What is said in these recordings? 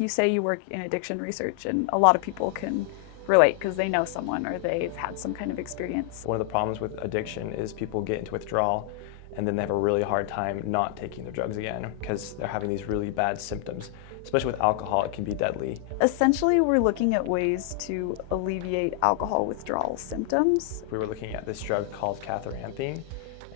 You say you work in addiction research, and a lot of people can relate because they know someone or they've had some kind of experience. One of the problems with addiction is people get into withdrawal and then they have a really hard time not taking their drugs again because they're having these really bad symptoms. Especially with alcohol, it can be deadly. Essentially, we're looking at ways to alleviate alcohol withdrawal symptoms. We were looking at this drug called catharanthine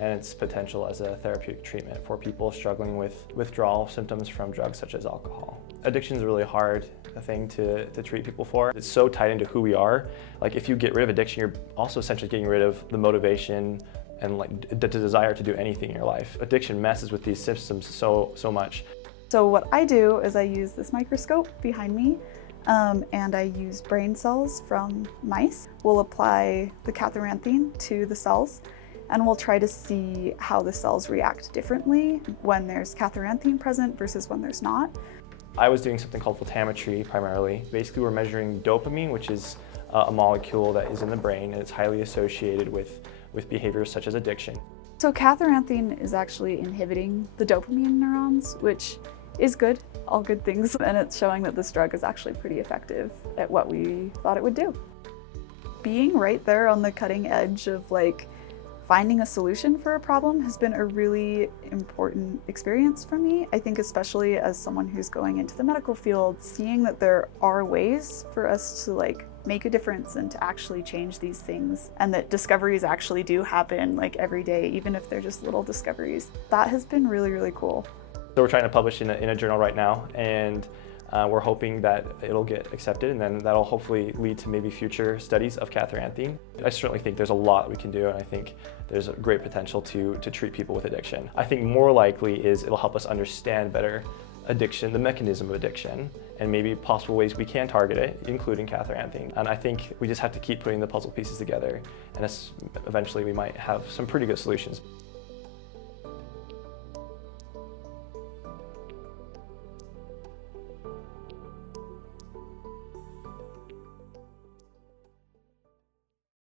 and its potential as a therapeutic treatment for people struggling with withdrawal symptoms from drugs such as alcohol. Addiction is a really hard thing to treat people for. It's so tied into who we are. Like if you get rid of addiction, you're also essentially getting rid of the motivation and like the desire to do anything in your life. Addiction messes with these systems so much. So what I do is I use this microscope behind me and I use brain cells from mice. We'll apply the catharanthine to the cells and we'll try to see how the cells react differently when there's catharanthine present versus when there's not. I was doing something called photometry primarily. Basically, we're measuring dopamine, which is a molecule that is in the brain and it's highly associated with behaviors such as addiction. So catharanthine is actually inhibiting the dopamine neurons, which is good, all good things, and it's showing that this drug is actually pretty effective at what we thought it would do. Being right there on the cutting edge of like finding a solution for a problem has been a really important experience for me. I think especially as someone who's going into the medical field, seeing that there are ways for us to like make a difference and to actually change these things, and that discoveries actually do happen like every day, even if they're just little discoveries. That has been really, really cool. So we're trying to publish in a journal right now, and we're hoping that it'll get accepted, and then that'll hopefully lead to maybe future studies of catharanthine. I certainly think there's a lot we can do, and I think there's a great potential to treat people with addiction. I think more likely is it'll help us understand better addiction, the mechanism of addiction, and maybe possible ways we can target it, including catharanthine. And I think we just have to keep putting the puzzle pieces together, and eventually we might have some pretty good solutions.